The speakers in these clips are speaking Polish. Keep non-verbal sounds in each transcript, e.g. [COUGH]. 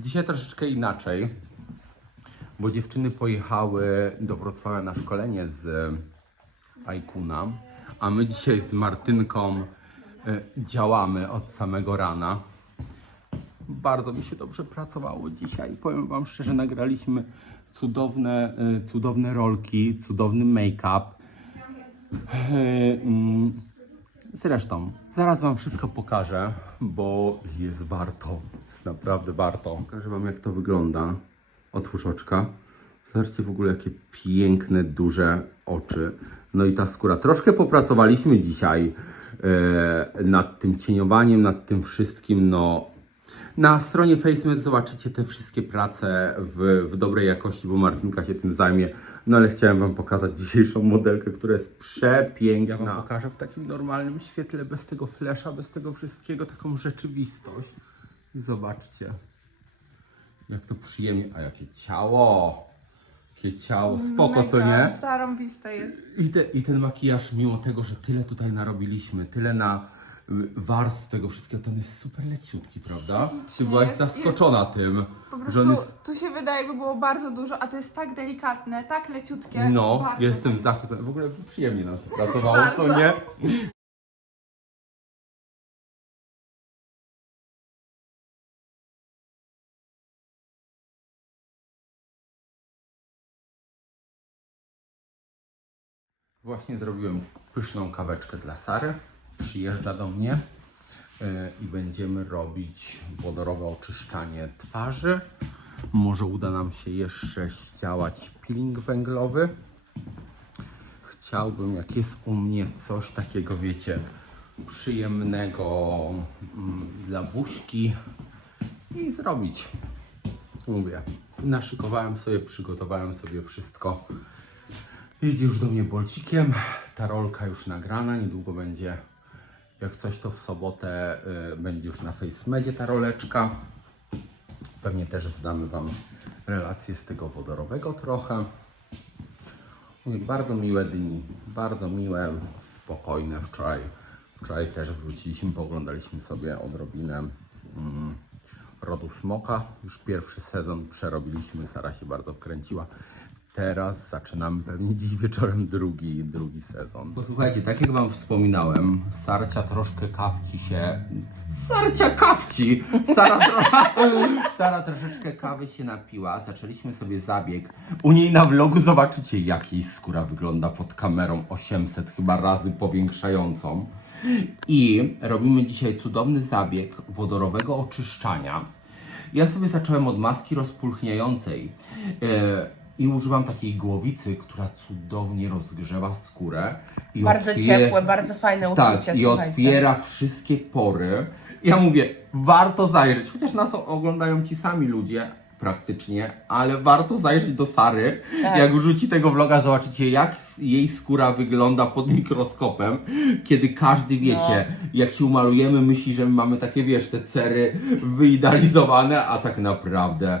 Dzisiaj troszeczkę inaczej, bo dziewczyny pojechały do Wrocławia na szkolenie z e, Aikuna, a my dzisiaj z Martynką e, działamy od samego rana. Bardzo mi się dobrze pracowało dzisiaj. Powiem Wam szczerze, nagraliśmy cudowne, e, cudowne rolki, cudowny make-up. Zresztą, zaraz Wam wszystko pokażę, bo jest warto, jest naprawdę warto. Pokażę Wam, jak to wygląda. Otwórz oczka. Zobaczcie w ogóle, jakie piękne, duże oczy. No i ta skóra. Troszkę popracowaliśmy dzisiaj e, nad tym cieniowaniem, nad tym wszystkim. No, na stronie FaceMed zobaczycie te wszystkie prace w, w dobrej jakości, bo Martinka się tym zajmie. No ale chciałem Wam pokazać dzisiejszą modelkę, która jest przepiękna. Ja Wam pokażę w takim normalnym świetle, bez tego flesza, bez tego wszystkiego, taką rzeczywistość. I zobaczcie, jak to przyjemnie. A jakie ciało! Jakie ciało, spoko, co nie? Zarąbiste jest. I, te, I ten makijaż, mimo tego, że tyle tutaj narobiliśmy, tyle na warstw tego wszystkiego, to on jest super leciutki, prawda? Ty byłaś jest, zaskoczona tym, Po że prostu on jest... tu się wydaje, jakby było bardzo dużo, a to jest tak delikatne, tak leciutkie. No, bardzo jestem zachwycony. W ogóle przyjemnie nam się [LAUGHS] pracowało, co Bardzo. nie? Właśnie zrobiłem pyszną kaweczkę dla Sary. Przyjeżdża do mnie yy, i będziemy robić wodorowe oczyszczanie twarzy. Może uda nam się jeszcze ściałać peeling węglowy. Chciałbym, jak jest u mnie coś takiego, wiecie, przyjemnego mm, dla buźki i zrobić. Mówię, naszykowałem sobie, przygotowałem sobie wszystko. Jedzie już do mnie bolcikiem. Ta rolka już nagrana, niedługo będzie. Jak coś to w sobotę y, będzie już na FaceMedzie ta roleczka. Pewnie też zdamy Wam relację z tego wodorowego trochę. Bardzo miłe dni, bardzo miłe, spokojne wczoraj. Wczoraj też wróciliśmy, poglądaliśmy sobie odrobinę mm, rodu smoka. Już pierwszy sezon przerobiliśmy, Sara się bardzo wkręciła. Teraz zaczynamy pewnie dziś wieczorem drugi, drugi sezon. Posłuchajcie, tak jak Wam wspominałem, Sarcia troszkę kawci się. Sarcia kawci! Sara, tro... [LAUGHS] Sara troszeczkę kawy się napiła. Zaczęliśmy sobie zabieg. U niej na vlogu zobaczycie, jak jej skóra wygląda pod kamerą 800 chyba razy powiększającą. I robimy dzisiaj cudowny zabieg wodorowego oczyszczania. Ja sobie zacząłem od maski rozpulchniającej e, i używam takiej głowicy, która cudownie rozgrzewa skórę. I Bardzo otwier- ciepłe, bardzo fajne uczucie, Tak, i słuchajcie. otwiera wszystkie pory. Ja mówię, warto zajrzeć, chociaż nas oglądają ci sami ludzie praktycznie, ale warto zajrzeć do Sary. Tak. Jak wrzuci tego vloga, zobaczycie jak jej skóra wygląda pod mikroskopem, kiedy każdy, wiecie, No. jak się umalujemy, myśli, że my mamy takie, wiesz, te cery wyidealizowane, a tak naprawdę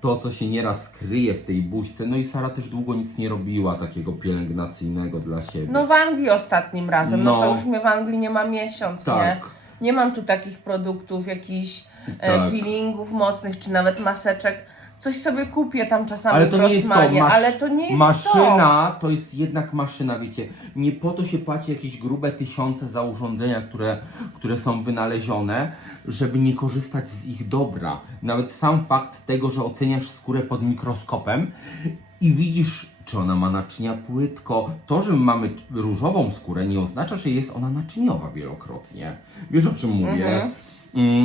to, co się nieraz kryje w tej buźce, no i Sara też długo nic nie robiła takiego pielęgnacyjnego dla siebie. No w Anglii ostatnim razem, no, No. to już mnie w Anglii nie ma miesiąc, nie? Tak. Nie mam tu takich produktów, jakichś Tak. peelingów mocnych, czy nawet maseczek. Coś sobie kupię tam czasami Ale to nie jest to, masz, ale to nie jest maszyna to. jest jednak maszyna, wiecie. Nie po to się płaci jakieś grube tysiące za urządzenia, które, które są wynalezione, żeby nie korzystać z ich dobra. Nawet sam fakt tego, że oceniasz skórę pod mikroskopem i widzisz, czy ona ma naczynia płytko. To, że my mamy różową skórę, nie oznacza, że jest ona naczyniowa wielokrotnie. Wiesz o czym mówię? Mm,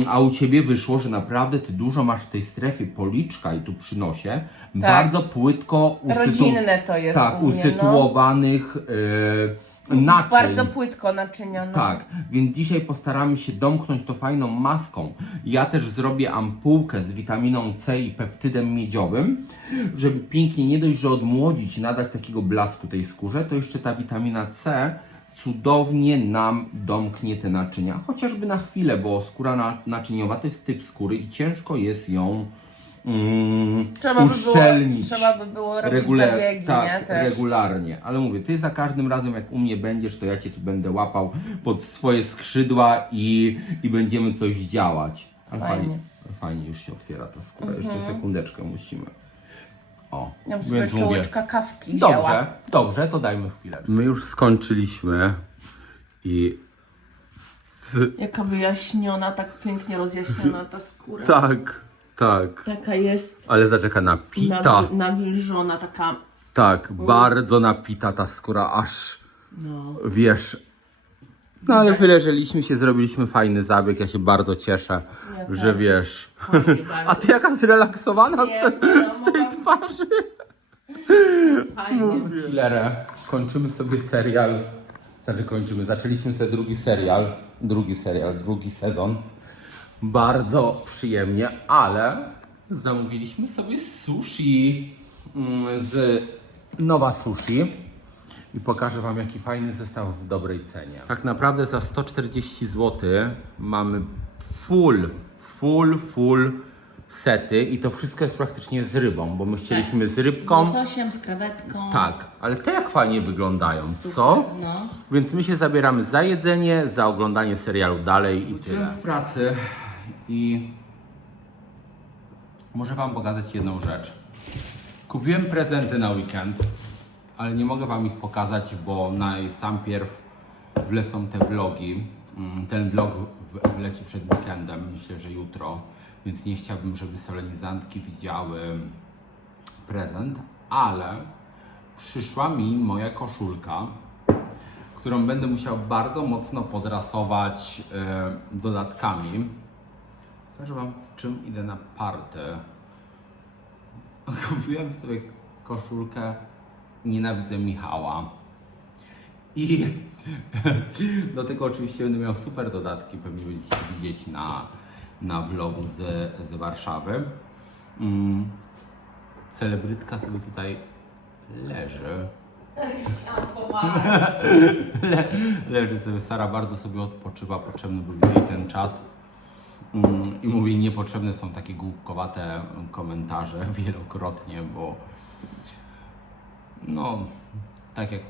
A u ciebie wyszło, że naprawdę ty dużo masz w tej strefie policzka i tu przy nosie. Bardzo płytko. Rodzinne to jest tak, u mnie, no. usytuowanych e, naczyń. Bardzo płytko naczynia, no. Tak, więc dzisiaj postaramy się domknąć to fajną maską. Ja też zrobię ampułkę z witaminą C i peptydem miedziowym, żeby pięknie nie dość, że odmłodzić i nadać takiego blasku tej skórze, to jeszcze ta witamina C cudownie nam domknie te naczynia. Chociażby na chwilę, bo skóra na, naczyniowa to jest typ skóry i ciężko jest ją mm, Trzeba by było- uszczelnić. trzeba by było robić regular- zabiegi, tak, regularnie. Ale mówię, ty za każdym razem jak u mnie będziesz, to ja cię tu będę łapał pod swoje skrzydła i, i będziemy coś działać. Ale Fajnie. fajnie, fajnie już się otwiera ta skóra. Jeszcze sekundeczkę musimy. O, Ja bym sobie więc mówię. czołeczka kawki wzięła. Dobrze, dobrze, to dajmy chwileczkę. My już skończyliśmy i... Jaka wyjaśniona, tak pięknie rozjaśniona ta skóra. Tak, tak. Taka jest Ale zaczeka napita. nawi- nawilżona, taka... Tak, bardzo napita ta skóra, aż No. wiesz. No ale wyleżeliśmy się, zrobiliśmy fajny zabieg. Ja się bardzo cieszę, Ja że też. wiesz. Bardzo. [LAUGHS] A ty jaka zrelaksowana z, Nie, te, no, z tej twarzy. Fajnie. Chillerę. Kończymy sobie serial. Znaczy kończymy. Zaczęliśmy sobie drugi serial. Drugi serial, drugi sezon. Bardzo przyjemnie, ale zamówiliśmy sobie sushi mm, z Nowa Sushi. I pokażę Wam, jaki fajny zestaw w dobrej cenie. Tak naprawdę za 140 zł mamy full, full, full sety i to wszystko jest praktycznie z rybą, bo my chcieliśmy z Z rybką. łososiem, z krewetką. Tak, ale te jak fajnie wyglądają, co? No. Więc my się zabieramy za jedzenie, za oglądanie serialu dalej i tyle. z pracy i muszę Wam pokazać jedną rzecz. Kupiłem prezenty na weekend, ale nie mogę Wam ich pokazać, bo na sam pierw wlecą te vlogi. Mm, Ten vlog wleci przed weekendem, myślę, że jutro, więc nie chciałbym, żeby solenizantki widziały prezent, ale przyszła mi moja koszulka, którą będę musiał bardzo mocno podrasować e, dodatkami. Pokażę Wam, w czym idę na partę. [LAUGHS] Kupiłem sobie koszulkę Nienawidzę Michała. I [LAUGHS] do tego oczywiście będę miał super dodatki, pewnie będziecie widzieć na, na vlogu z, z Warszawy. Mm. Celebrytka sobie tutaj leży. [LAUGHS] Le, leży sobie, Sara bardzo sobie odpoczywa, potrzebny był jej ten czas. Mm, I mówi, niepotrzebne są takie głupkowate komentarze [LAUGHS] wielokrotnie, bo no, tak jak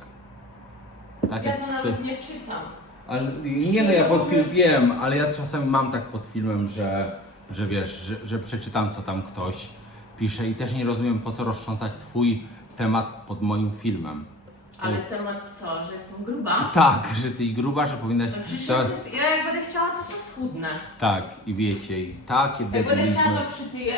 tak Ja jak to ty- nawet nie czytam. ale nie no, ja pod film wiem, ale ja czasami mam tak pod filmem, że, że wiesz, że, że przeczytam co tam ktoś pisze i też nie rozumiem po co roztrząsać twój temat pod moim filmem. Ale jest, temat co, że jestem gruba? tak, że jesteś gruba, że powinnaś... No przecież teraz- jest, ja jak będę chciała, to co schudnę. Tak, i wiecie, i takie Jak będę debilizmy. chciała, to przytyję.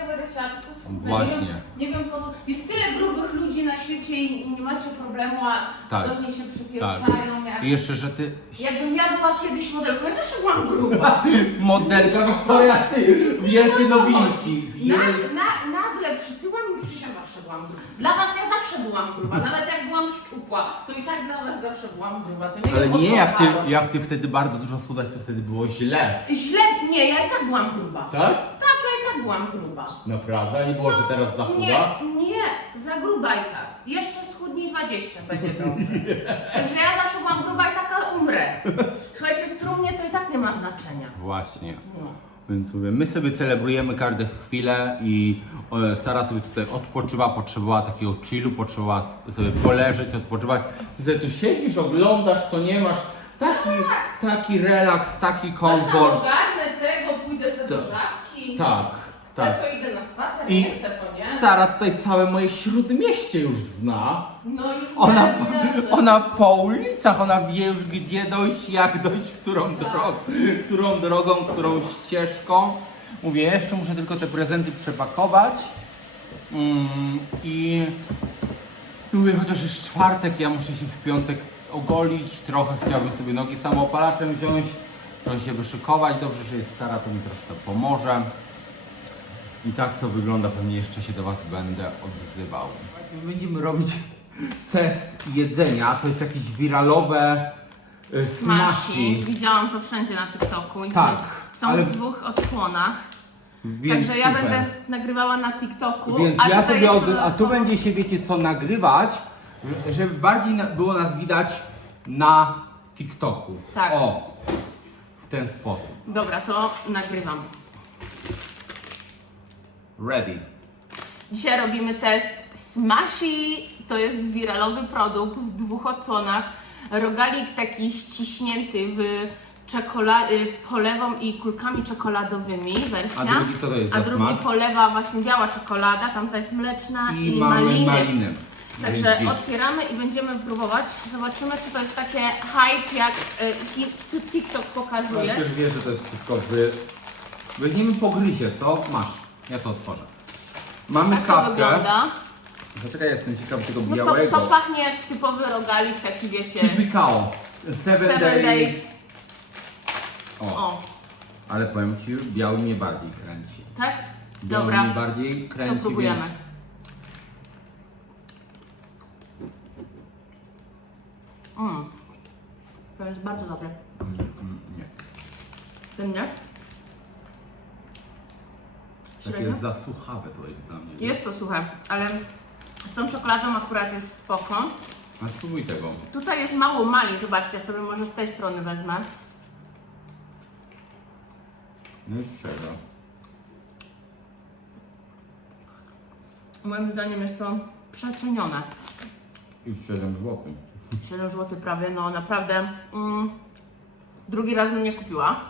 Nie będę chciała, to co schudnę. Właśnie. Nie wiem, nie wiem po co. Jest tyle grubych ludzi na świecie i nie macie problemu, a Tak. do mnie się Tak. przypieprzają. Jak... I jeszcze, że ty Jakbym ja była kiedyś modelką, ja zawsze byłam gruba. [LAUGHS] modelka, ja [LAUGHS] ty, wielkie nowinki. Na, na, nagle przytyłam i przysiam zawsze byłam gruba. Dla was ja zawsze byłam gruba, nawet jak byłam szczupła, to i tak dla was zawsze byłam gruba. To nie Ale wiem, o nie, co jak ty, chodzi. jak ty wtedy bardzo dużo schudać, to wtedy było źle. Źle, nie, ja i tak byłam gruba. Tak? Tak, ja i tak byłam gruba. Naprawdę? Nie było, że teraz za chuda? Nie, nie, za gruba i tak. Jeszcze schudnij 20, będzie [LAUGHS] dobrze. Także ja zawsze byłam gruba i taka umrę. Słuchajcie, w trumnie to i tak nie ma znaczenia. Właśnie. No. Więc mówię, my sobie celebrujemy każde chwilę i e, Sara sobie tutaj odpoczywa, potrzebowała takiego chillu, potrzebowała sobie poleżeć, odpoczywać. Ty sobie tu siedzisz, oglądasz, co nie masz, taki, taki relaks, taki komfort. ogarnę tego, pójdę sobie do Tak. żabki. Tak, Chcę, tak. to idę na spacer, I nie chcę. Sara tutaj całe moje śródmieście już zna. No już Ona, wiem. ona po ulicach, ona wie już gdzie dojść, jak dojść, którą drogą, którą drogą, którą ścieżką. Mówię, jeszcze muszę tylko te prezenty przepakować. Mm, I mówię, chociaż jest czwartek, ja muszę się w piątek ogolić, trochę chciałbym sobie nogi samoopalaczem wziąć, trochę się wyszykować. Dobrze, że jest Sara, to mi troszkę pomoże. I tak to wygląda, pewnie jeszcze się do Was będę odzywał. Będziemy robić [LAUGHS] test jedzenia, to jest jakieś wiralowe y, Smashi. smashi. Widziałam to wszędzie na TikToku. I Tak, Są ale- w dwóch odsłonach. Więc Także ja super. będę nagrywała na TikToku. Więc a ja tutaj sobie, jeszcze od, a tu dodatkowo- będzie się, wiecie co, nagrywać, żeby bardziej na, było nas widać na TikToku. Tak. O, w ten sposób. Dobra, to nagrywam. Ready. Dzisiaj robimy test Smashi. To jest wiralowy produkt w dwóch odsłonach. Rogalik taki ściśnięty w czekola- y, z polewą i kulkami czekoladowymi wersja. A drugi co to jest A za drugi smak? polewa właśnie biała czekolada, tamta jest mleczna i, I mamy maliny. Także Więc otwieramy i będziemy próbować. Zobaczymy, czy to jest takie hype, jak y, ki- TikTok pokazuje. Też wiesz, że to jest wszystko wy... Weźmiemy po gryzie, co? Masz. Ja to otworzę. Mamy Tak to kawkę. wygląda. Poczekaj, jestem ciekaw tego No to, białego. to pachnie jak typowy rogalik, taki wiecie. Chipikao. Seven, Seven days. days. O, O, ale powiem Ci, biały mnie bardziej kręci. tak? Biały Dobra, mnie bardziej kręci, to próbujemy. więc... Mm. To jest bardzo dobre. Mm, mm, nie. Ten nie? Takie Średnio? za suchawe to jest dla mnie. Jest to suche, ale z tą czekoladą akurat jest spoko. A spróbuj tego. Tutaj jest mało mali, zobaczcie, ja sobie może z tej strony wezmę. No i szczerze. Moim zdaniem jest to przecenione. I 7 zł. 7 zł prawie, no naprawdę. Mm, drugi raz bym nie kupiła.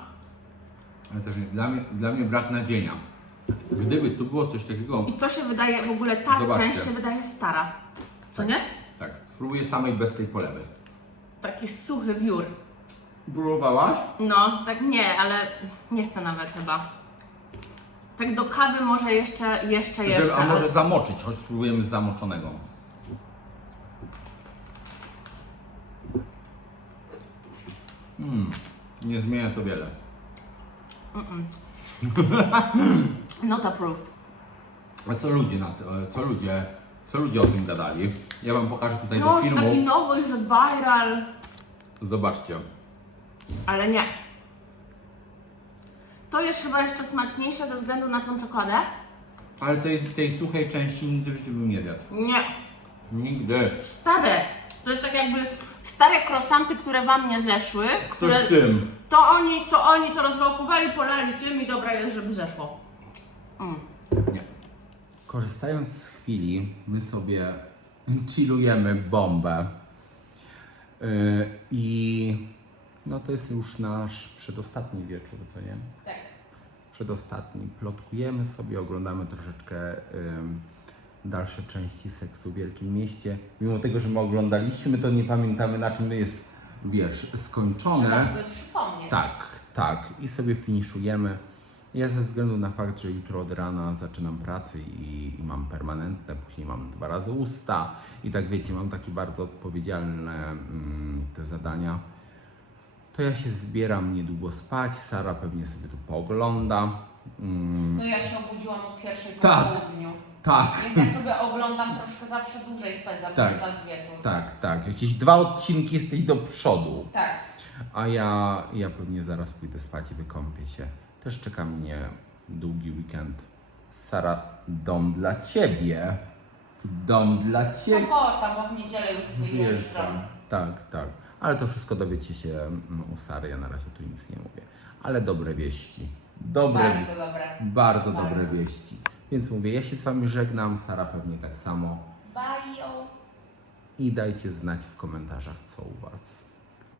Ale też nie, dla, mnie, dla mnie brak nadzienia. Gdyby tu było coś takiego, I to się wydaje, w ogóle ta Zobaczcie. część się wydaje stara. Co nie? tak, spróbuję samej bez tej polewy. Taki suchy wiór. Próbowałaś? No, tak nie, ale nie chcę nawet chyba. Tak do kawy może jeszcze, jeszcze, jeszcze. Żeby, a może zamoczyć, choć spróbujemy z zamoczonego. Mm, nie zmienia to wiele. [LAUGHS] Not approved. A co ludzie na to, co ludzie, co ludzie o tym gadali? Ja wam pokażę tutaj No, do że filmu. taki nowość, że viral, Zobaczcie. ale nie. To jest chyba jeszcze smaczniejsze ze względu na tą czekoladę. Ale tej, tej suchej części nigdy w życiu bym nie zjadł. Nie, Nigdy. stare. To jest tak jakby stare krosanty, które wam nie zeszły, które Ktoś tym. to oni, to oni to rozwałkowali, polali tym i dobra jest, żeby zeszło. Mm. Nie. Korzystając z chwili, my sobie chillujemy bombę. Yy, I no to jest już nasz przedostatni wieczór, co nie? Tak. Przedostatni. Plotkujemy sobie, oglądamy troszeczkę ym, dalsze części seksu w Wielkim Mieście. Mimo tego, że my oglądaliśmy, to nie pamiętamy na czym jest, wiesz, skończone. Trzeba sobie przypomnieć. Tak, tak. I sobie finiszujemy. Ja ze względu na fakt, że jutro od rana zaczynam pracę i, i mam permanentne, później mam dwa razy usta i tak wiecie, mam takie bardzo odpowiedzialne mm, te zadania, to ja się zbieram niedługo spać. Sara pewnie sobie tu poogląda. Mm, No ja się obudziłam o pierwszej po Tak. południu. tak, Więc ja sobie oglądam troszkę zawsze dłużej spędzam Tak. ten czas wieczór. tak, tak. Jakieś dwa odcinki jesteś do przodu. Tak. A ja, ja pewnie zaraz pójdę spać i wykąpię się. Też czeka mnie długi weekend. Sara, dom dla ciebie. Dom dla ciebie. Sobota, bo w niedzielę już wyjeżdżam. Tak, tak. Ale to wszystko dowiecie się mm, u Sary. Ja na razie tu nic nie mówię. Ale dobre wieści. Dobre, Bardzo dobre. bardzo dobre Bardzo. wieści. Więc mówię, ja się z wami żegnam. Sara pewnie tak samo. Bye. I dajcie znać w komentarzach, co u was.